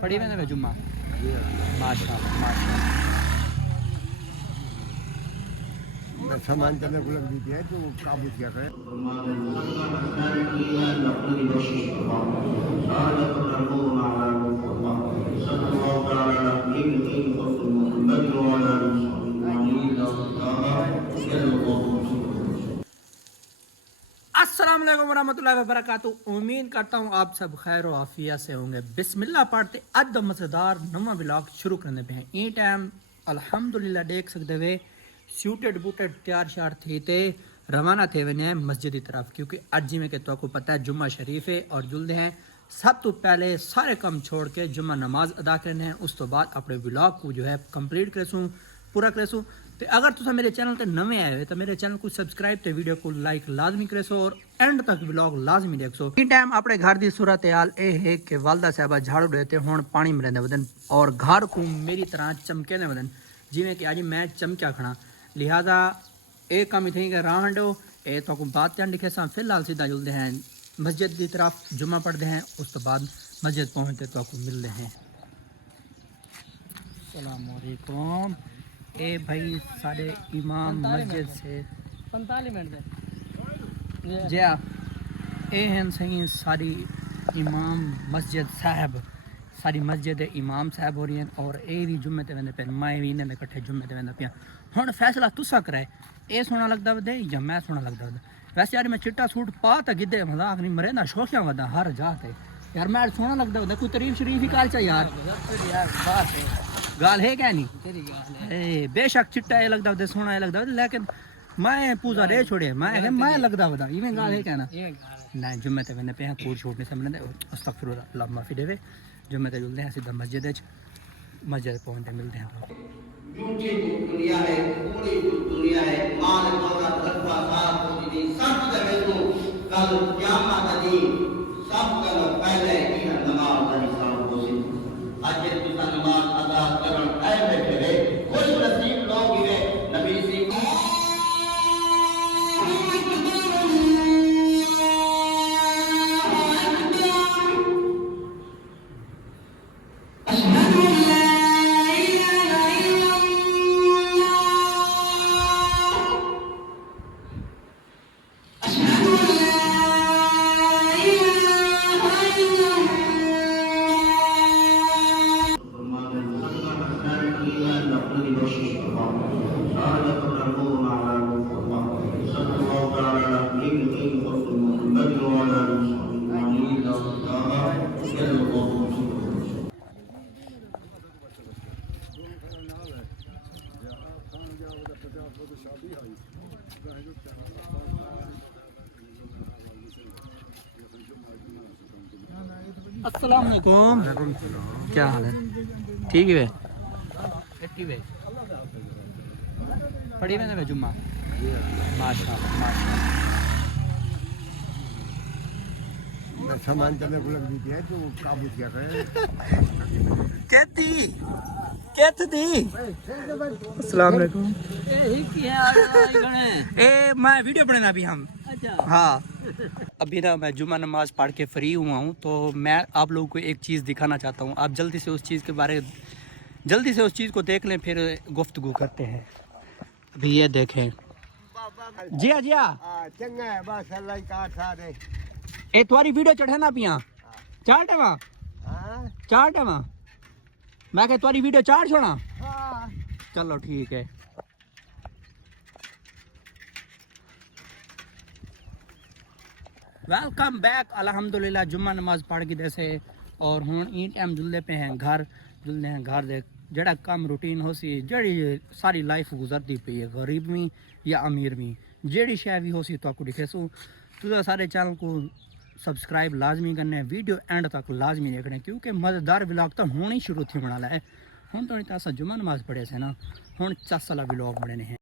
پڑھی میں نے جمعہ ماشاءاللہ ماشاءاللہ سامان کرنے کو لگ دیتی ہے تو قابو کیا کرے السلام علیکم ورحمۃ اللہ وبرکاتہ. امید کرتا ہوں آپ سب خیر و عافیت سے ہوں گے. بسم اللہ پڑھتے اج دا مزیدار نواں ولاگ شروع کرنے پہ ہیں. این ٹائم الحمدللہ دیکھ سکتے ہوئے سیوٹڈ بوٹڈ تیار شیار تھے تے روانہ تھے ونے ہیں مسجد کی طرف, کیونکہ اج جی میں کہ تو کو پتہ ہے جمعہ شریف ہے اور جلدے ہیں سب تو پہلے سارے کام چھوڑ کے جمعہ نماز ادا کرنے ہیں, اس تو بعد اپنے ولاگ کو جو ہے کمپلیٹ کرسوں پورا کرسوں. تو اگر تسا میرے چینل تے نویں آئے ہوئے تو میرے چینل کو سبسکرائب تے ویڈیو کو لائک لازمی کرسو اور اینڈ تک ولاگ لازمی دیکھسو. این ٹائم اپنے گھر دی صورتحال اے ہے کہ والدہ صاحبہ جھاڑو دیتے ہون پانی مرندے ودن اور گھر کو میری طرح چمکے نے ودن جی میں کہ آج میں چمکیا کھڑا, لہذا ایک کام ہی تھی کہ رانڈو اے تو کو بات تیان لکھے ساں. فی الحال سیدھا جلدے ہیں مسجد کی طرف جمعہ پڑھتے ہیں, اس تو بعد مسجد پہنچتے تو کو ملتے ہیں. السلام علیکم. اے بھائی سارے امام مسجد سے 45 منٹ جی اے ہیں صحیح ساری امام مسجد صاحب, ساری مسجد امام صاحب ہو رہی ہیں اور اے بھی جمعے تے ویندے پے, میں بھی انہیں میں کٹھے جمعے تے ویندا پیا. ہن فیصلہ تسا کرے اے سونا لگدا ودے یا میں سونا لگدا ودے. ویسے یار میں چٹا سوٹ پا تے گدے مذاق نہیں مرے نہ شوخیاں ودا ہر جا تے یار میں سونا لگدا ودے. کوئی تعریف شریف ہی کال چا یار بات ہے گال ہے کہ نہیں تیری گال ہے. اے بے شک چٹا اے لگدا ودے سونا اے لگدا ودے, لیکن میں پوزا رے چھوڑے میں لگدا ودا ایویں گال ہے کہنا یہ گال ہے. نہ جمعے تے ویندے پے ہیں کوڑ چھوڑنے سامنے استغفر اللہ معافی دے. جمعے تے جلدے ہیں سیدھا مسجد وچ, مسجد پہنچتے ملتے ہیں. جھوٹی دنیا ہے, پوری دنیا ہے, مال دولت رتبہ سارا کچھ دی سب دے وچوں کل قیامت دی سب کل پہلے کی نماز دا حساب ہوسی. اج تساں نماز ادا کرن اے بیٹھے وے خوش نصیب لوگ ہی نبی سی السلام علیکم. کیا حال ہے؟ ٹھیک ہے پڑھی میں نے جمعہ ماشاءاللہ ماشاءاللہ سامان کرنے کو لگ دیتی ہے تو قابو کیا کرے کہتی السلام علیکم. اے میں ویڈیو بنانا بھی ہم ہاں ابھی نا میں جمعہ نماز پڑھ کے فری ہوا ہوں, تو میں آپ لوگوں کو ایک چیز دکھانا چاہتا ہوں. آپ جلدی سے اس چیز کو دیکھ لیں پھر گفتگو کرتے ہیں. ابھی یہ دیکھیں جی ہاں چنگا ہے بس اللہ کا سارے اے تمہاری ویڈیو چڑھانا پیاں چار ٹیواں میں کہ تمہاری ویڈیو چار چھوڑا. چلو ٹھیک ہے. Welcome back. الحمدللہ جمعہ نماز پڑھ کے جیسے اور ہوں این ٹائم جلدے پہ ہیں گھر دے جڑا کام روٹین ہو سی جڑی ساری لائف گزرتی پئی ہے, غریب بھی یا امیر بھی جیڑی شے بھی ہو سی تو آپ کو دکھے سو. تو سارے چینل کو سبسکرائب لازمی کرنے, ویڈیو اینڈ تک لازمی دیکھنے کیونکہ مزیدار ولاگ تو ہوں ہی شروع تھی بنا لے. ہوں تو نہیں تو جمعہ نماز پڑھے سے نا, ہوں 10 سالہ ولاگ بنے ہیں.